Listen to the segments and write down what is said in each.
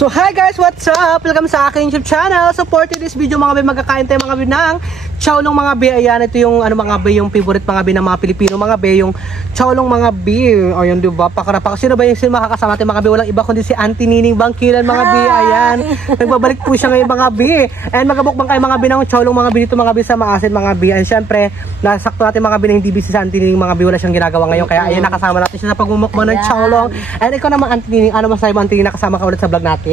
So hi guys, what's up? Welcome sa aking YouTube channel. So for today's video mga be, magkakain tayo mga be ng chowlong mga be. Ayan, ito yung ano mga be, yung favorite mga be ng mga Pilipino mga be, yung chowlong mga be. Ayun, di ba? Pakarapa. Sino ba yung sino makakasama natin mga be? Walang iba kundi si Auntie Nining Bangkilan mga be. Ayan, nagbabalik po siya ngayon mga be. And magabukbang kayo mga be ng chowlong mga be dito mga be sa Maasin mga be. And syempre, nasakto natin mga be na hindi busy sa Auntie Nining mga be. Wala siyang ginagawa ngayon. Kaya ayan, nakasama natin siya sa pagmumukbang ng chowlong. And ikaw naman Auntie Nining, ano masabi mo Auntie Nining, nakasama ka ulit sa vlog natin?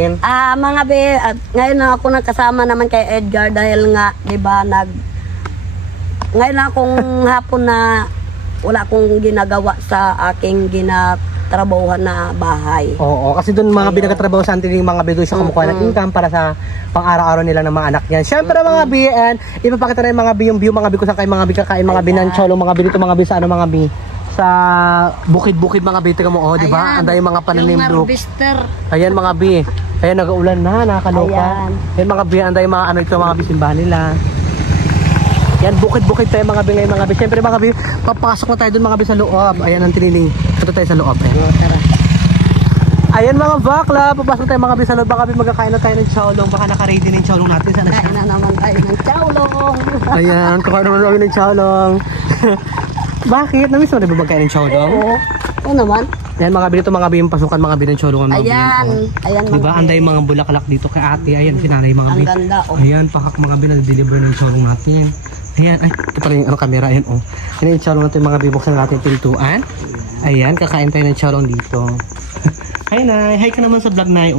Mga be, ngayon na ako nagkasama naman kay Edgar dahil nga, 'di ba, ngayon na akong hapon na wala akong ginagawa sa aking ginatrabahuhan na bahay. Oo, kasi doon mga binagatrabaho sa Auntie Nining mga be, doon siya kumukuha ng income para sa pang-araw-araw nila ng mga anak niyan. Syempre mga be, and ipapakita na yung mga be, yung view mga be kung saan kayo mga be kakain mga be ng chowlong mga be dito mga be sa ano mga be, sa bukid-bukid mga be, tingnan mo, oh, di ba? Anday mga pananim bro. Ayan mga be. Ayan, nag-uulan na, nakakaloka. Ayan mga be, anday mga ano ito mga be, simbahan nila. Yan, bukid-bukid tayo mga be ngayon mga be. Siyempre mga be, papasok na tayo dun mga be sa loob. Ayan ang tiniling. Punta tayo sa loob. Tara. Ayan mga bakla, papasok tayo mga be sa loob. Baka be, magkakain na tayo ng chowlong. Baka naka-ready na yung chowlong natin. Sana kain na naman tayo ng chowlong. Ayan, kakain naman tayo ng chowlong. Bakit? Namiss mo na ba magkain ng chowlong? Oo naman. Yan mga binito mga bin, pasukan mga bin ng chowlong. Ayan, ayan mga diba? Anday mga bulaklak dito kay ate. Ayan, sinanay mga bin. Ang ganda, oh. Ayan, pakak mga bin na deliver ng chowlong natin. Ayan, ay, ito pala yung ano, camera. Ayan, oh. Ayan yung chowlong natin mga bin. Buksan natin pintuan. Ayan, kakain tayo ng chowlong dito. Hi, Nay. Hi ka naman sa vlog, Nay.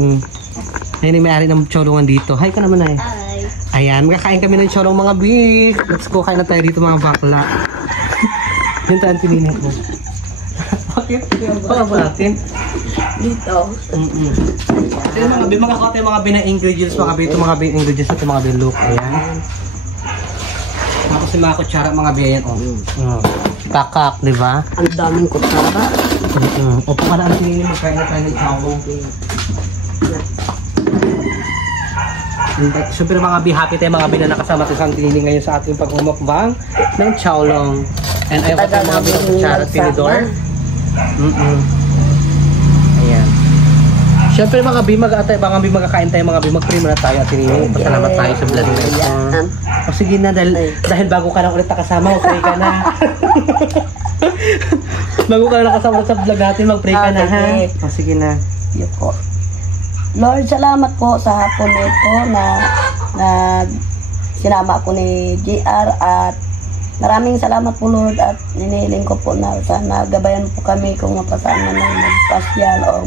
Ayan yung may-ari ng chowlongan dito. Hi ka naman, Nay. Hi. Ayan, kakain kami ng chowlong mga bin. Let's go, kain na tayo dito mga bakla. Yun tayo tininig mo. Bakit? Baka ba natin? Dito. Ito yung mga bin, magkakawa tayo mga bin na ingredients mga bin. Ito mga bin ingredients ito mga bin. Look, ayan. Tapos yung mga kutsara mga bin. Ayan, oh. Kakak, di ba? Ang daming kutsara. Opo ka na ang tininig. Magkain na tayo ng chowlong. Siyempre mga bi, happy tayo mga bi na nakasama tayo sa tininig ngayon sa ating pagmumukbang ng chowlong. And ayaw ko tayo mga bi ng kutsara at tinidor. Ayan. Siyempre mga bi, magkakain tayo mga bi, mag-pray muna tayo at tininig. Pasalamat tayo sa vlog na ito. O sige na, dahil bago ka lang ulit nakasama, mag-pray ka na. Bago ka lang nakasama sa vlog natin, mag-pray ka na ha. O sige na. Yuko. Lord, salamat po sa hapon nito na sinama ako ni GR at maraming salamat po Lord at ninihiling ko po na sana gabayan po kami kung mapasama na magpasyal o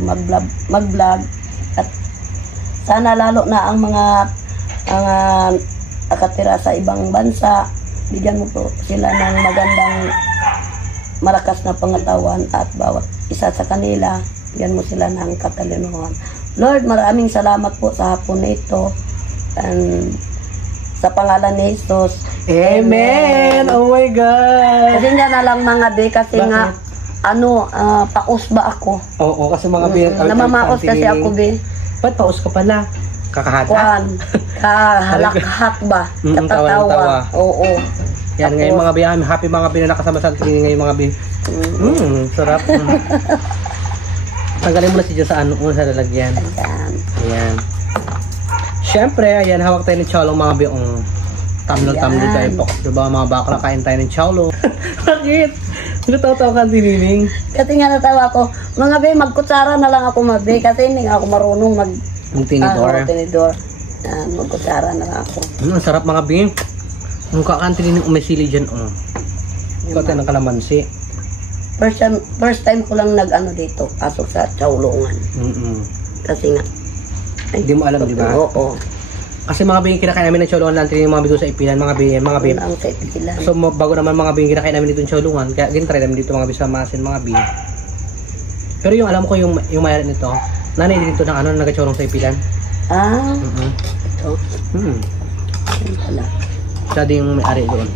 mag-vlog at sana lalo na ang mga nakatira sa ibang bansa, bigyan mo po sila ng magandang malakas na pangatawan at bawat isa sa kanila, bigyan mo sila ng katalinuhan. Lord, maraming salamat po sa hapon na ito. And sa pangalan ni Jesus. Amen! Oh my God! Kasi nga na lang mga be, kasi bakit? Nga, paus ba ako? Oo, kasi mga be. Namamaos kasi ako be. Ba't paus ka pala? Kakahata? Kuhan. Kahalakhat ba? Katatawa. Oo. Yan, ngayon mga be, happy mga be na nakasama sa atin ngayon mga be. Sarap. Tanggalin mo na si Diyos sa sa lalagyan. Ayan. Siyempre, ayan, hawak tayo ng chowlong mga biong tamlol tayo po. Diba mga bakla, kain tayo ng chowlong. Bakit? Natatawa ka tinining? Kasi nga natawa ko, mga be, magkutsara na lang ako mabe kasi hindi ako marunong tinidor. Magkutsara na lang ako. Ang sarap mga be. Mukha ka ang tinining umisili dyan. Ikaw tayo ng kalamansi. First time ko lang dito, pasok sa chowlongan. Kasi nga, hindi mo alam, di ba? Oo. Kasi mga bing kinakain namin ng chowlongan lang tinining mga bigo sa Ipilan, mga bing. So bago naman mga bing kinakain namin dito ng chowlongan, kaya ginatry namin dito mga bing sa Maasin, mga bing. Pero yung alam ko yung mayroon nito, nanay dito ng nag-chowlong sa Ipilan. Ito. Wala. Siya din yung may-ari doon.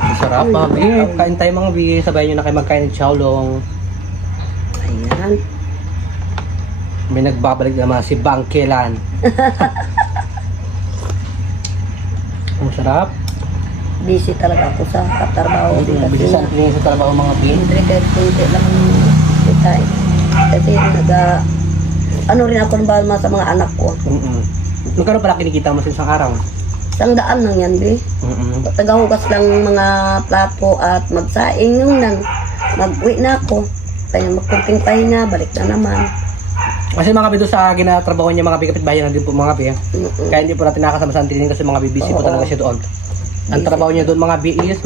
Masarap mga bi. Kain tayo mga bi. Sabayan nyo na kayo magkain ng chowlong. Ayan. May nagbabalik naman si Bangkilan. Ang sarap. Busy talaga ako sa trabaho. Busy sa trabaho mga bi. Hindi kahit kunti lang kita eh. Kasi ano rin ako sa mga anak ko. Magkano pala kinikita mo sa isang araw? 100 lang yan, be. Tagahugas lang mga plato at magsaing yung mag-uwi na ako. Kaya magkunting pahinga, balik na naman. Kasi mga bito sa ginatrabaho niya mga kapitbahay na din po mga bi. Kaya hindi po natin nakasama sa Antinin kasi mga busy po talaga siya doon. Ang trabaho niya doon mga bi is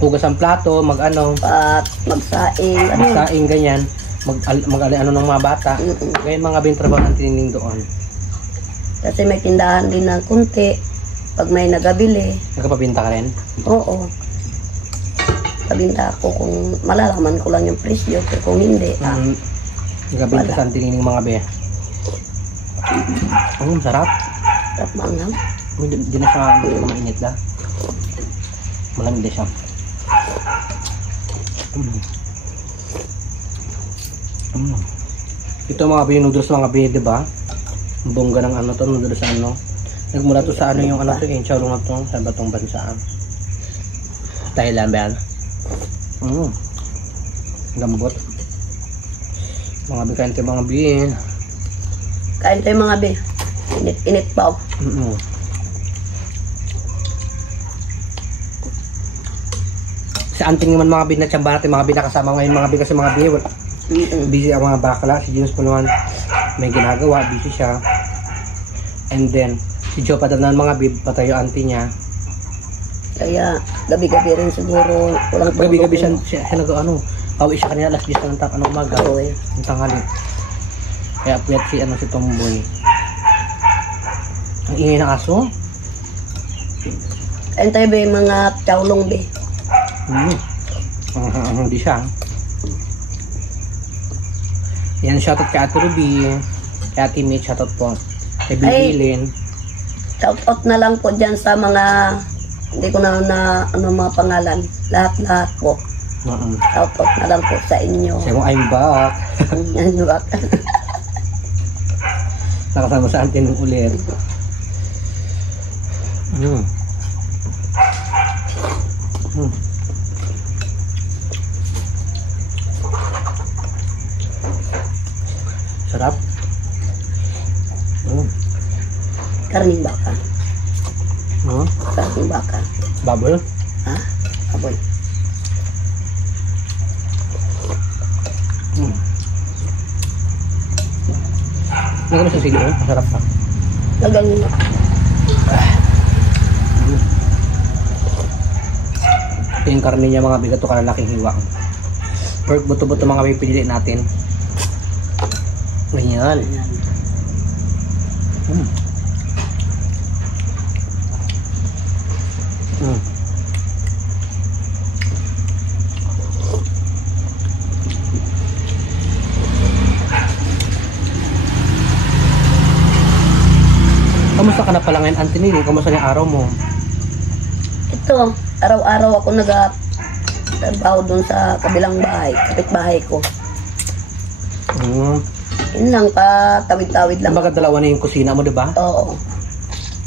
hugas ang plato, at magsaing, magsaing ganyan, mag-ano ng mga bata. Kaya mga bi yung trabaho ng Antinin doon. Kasi may tindahan din ng kunti. Pag may nagabili. Nagpapabinta ka rin? Oo. Pabinta ako kung malalaman ko lang yung presyo. Pero kung hindi, nagpapabinta sa Antinin mga be. Sarap. Sarap manghang. Hindi na siya mainit na. Malamig na siya. Ito mga be, yung noodles mga be, diba? Bongga ng noodles sa nagmula to sa yung yung chowlong na to sa batong bansa. Thailand ba yan? Lambot. Mga bikante mga bi. Kain tayo mga bi. Init pa. Si Anting naman mga bi na tiyamba natin mga bi nakasama ngayon mga bi kasi mga bi. Busy ang mga bakla. Si Junus po naman may ginagawa. Busy siya. And then, si Joe pa naman mga bib, patayo auntie niya. Kaya, gabi-gabi rin siguro. Gabi-gabi siya pauwi siya kanina alas 10 ng umaga. Ang tanghali. Kaya puyat si Tomboy. Ang ingay ng aso. Kain tayo ba yung mga chowlong be? Hindi siya. Yan, shoutout kay Ate Ruby. Kay Ate May, shoutout po. Kay Bibilin. Shoutout na lang po dyan sa mga hindi ko na mga pangalan. Lahat po. Shoutout na lang po sa inyo. Siya kung I'm back. I'm back. Nakasama sa atin ulit. Sarap. Karning baka. Karning baka. Baboy? Ha? Baboy. Nagano sa sili, masarap pa. Lagyan mo. Ito yung karne niya mga bigat, ito kalalaking hiwa. Pork buto-buto mga pipili natin. Ganyan. Kamusta ka na pala ngayon, Anthony? Kamusta yung araw mo? Ito, araw-araw ako nag-trabaho dun sa kabilang bahay, kapitbahay ko. Yun lang, tawid-tawid lang. Kumbaga dalawa na yung kusina mo, diba? Oo.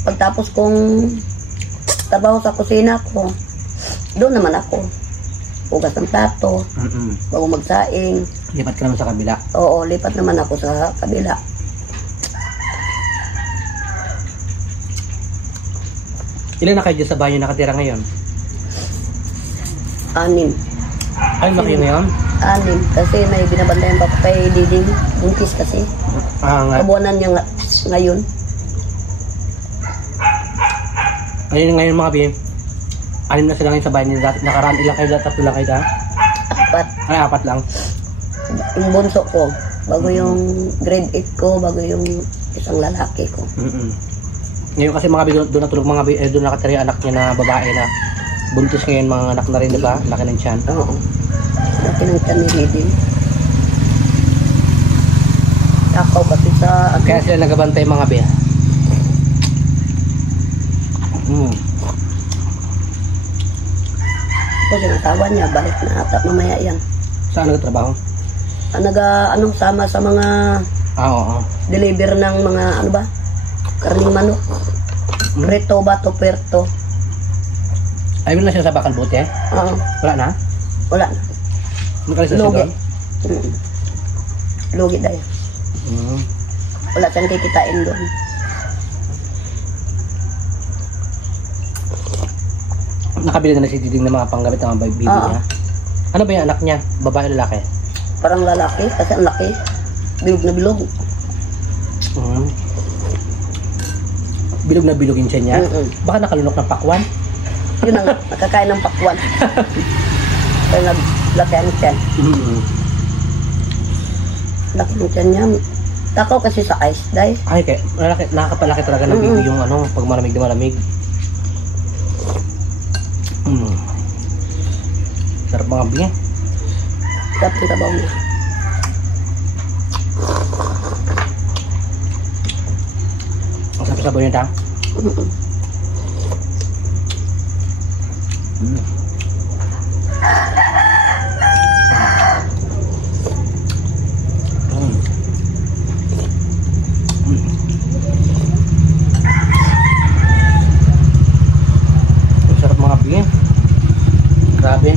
Pagtapos kong trabaho sa kusina ko, doon naman ako. Hugas ng plato, bago magsaing. Lipat ka naman sa kabila? Oo, lipat naman ako sa kabila. Ilan na kayo dyan sa banyo nakatira ngayon? 6. Ay, na kayo ngayon? 6. Kasi may binabandayan pa kay Diding. Buntis kasi. Kabuanan niya ngayon. Ayun ngayon mga bim. 6 na sila ngayon sa bahay nila. Nakaraan ilang kayo dati? 3 lang kayo dati? 4. Ay, 4 lang. Yung bunso ko. Bago yung grade 8 ko. Bago yung isang lalaki ko. Ngayon kasi mga bim, doon natulog mga bim. Doon nakatira yung anak niya na babae na buntis ngayon, mga anak na rin, diba? Laki ng tiyan. Oo. Laki ng tiyan ni Diding. Takaw pati sa... Kaya sila nagabantay mga bim. Ito sinatawa niya, balik na ata mamaya yan. Saan nagtatrabaho? Sama sa mga Oo. deliver ng mga karning manok. Preto ba to Puerto? Ay, wala na siya sa Bakal Bote? Oo. Wala na? Wala na. Magkalis na siya doon? lugi dahil. Mm. Wala siyang kikitain doon. Nakabili na si Diding ng mga panggamit ng mga baby Oo. niya. Ano ba yung anak niya? Babae o lalaki? Parang lalaki, kasi ang laki. Bilog na bilog. Mm. Bilog na bilog yung tiyan niya? Mm-mm. Baka nakalunok ng pakwan? Yun ang nakakain ng pakwan. Kaya naglaki ang tiyan. Mm. Laki ng tiyan niya. Takaw kasi sa ice, dahil. Ay, kaya nakakapalaki talaga ng baby yung ano, pag malamig na malamig. Mm. Sarap mga bi. Sarap yung tabaw niya. Ang sarap sabaw niya ta. Mm-mm. Mm. Mm. Mm. Ang sarap mga bi. Grabe.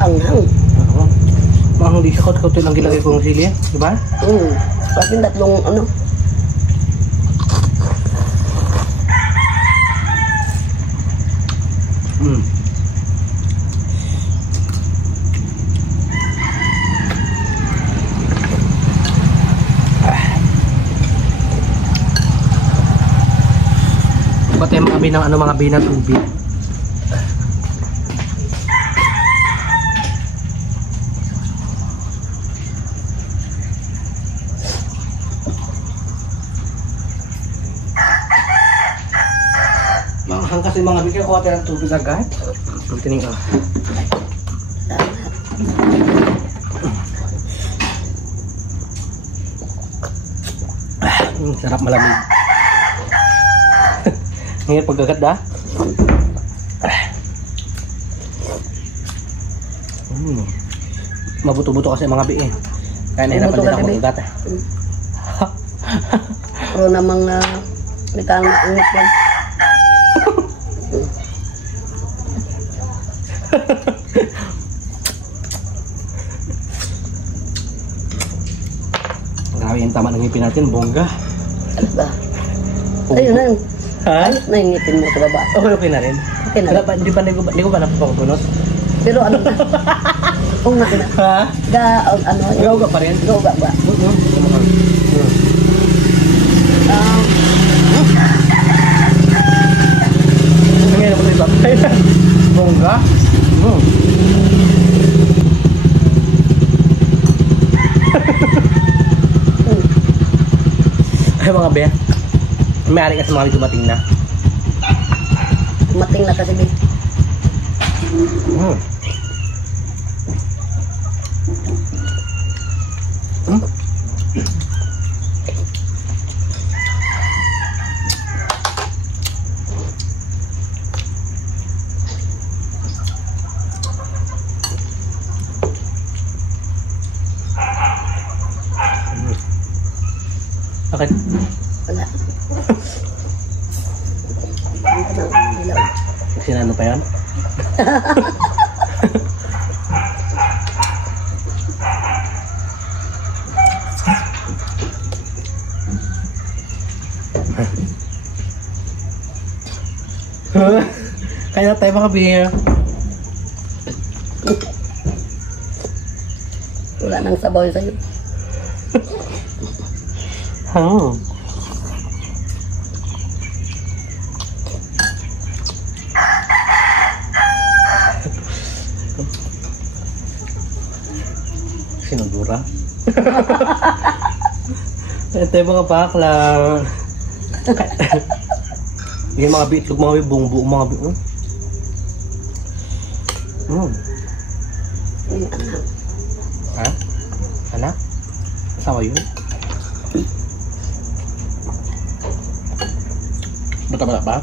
Anghang. Oo. Mga hindi siya kaut-kautin ang gilagay kong sili, di ba? Kasi tatlong ano. Mm. Ba't yung mga binang ano mga binang tubig? Manghang kasi mga bigyan ko ng tubig agad. Ang tining ah. Sarap malamig. Ngayon pagkagat da. Mabuto-buto kasi mga bi eh. Kaya nahirapan din ako magkagat eh. Pero namang may kang init yan. Grabe yung tama ng ngipin natin, bongga. Ano ba? Ayun na. Ha? Ayos na yung ngipin mo sa baba. Okay na rin. Okay na. Wala pa, hindi ko ba napapagpunot? Pero ano na? Oo nga na. Ha? Ano? Gauga pa rin? Gauga ba? Ngayon ako dito. Bongga? Ay mga be, may-ari kasi mga dumating na. Dumating na kasi din. Bakit? Wala. Ilaw. Sinano pa yan? Kaya tayo mga beer. Wala nang sabaw sa'yo. Sinudura. Ito yung mga bakla. Yung mga bitlog, mga buong mga bitlog. Ha? Anak? Asawa yun? Bata-bata ba?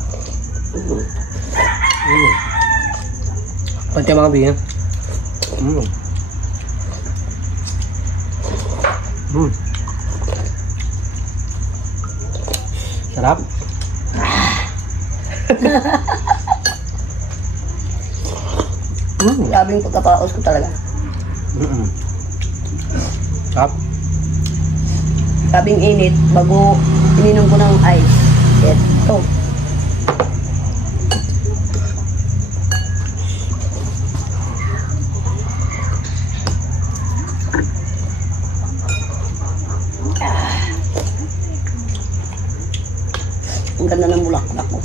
Pati mga biyan. Sarap. Grabing pagkapaos ko talaga. Up. Kabing init, bago ininom ko ng ice. Ito. Ang ganda ng bulaklak ko.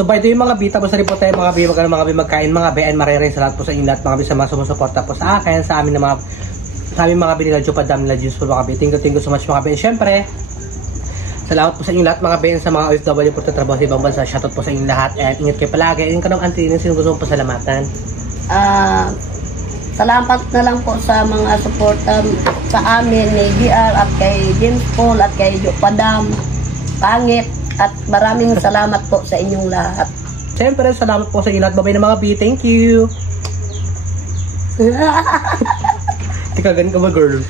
So by the way mga bi, tapos na rin po tayo mga bi, magkain mga bi, and maririn sa lahat po sa inyo lahat mga bi sa mga sumusuporta po sa akin, sa amin na mga, sa aming mga bi nila Jupadam nila Juiceful mga bi. Thank you so much mga bi. And syempre, salamat po sa inyo lahat mga bi, sa mga OFW po tatrabaho sa ibang bansa. Shoutout po sa inyo lahat, and ingat kayo palagi. Yung kanong auntie, sino gusto mong pasalamatan? Salamat na lang po sa mga suporta sa amin ni BR at kay James Paul at kay Jupadam Pangit. At maraming salamat po sa inyong lahat. Siyempre, salamat po sa inyo lahat. Babay na mga bi. Thank you. Tikagan ka ba, girl?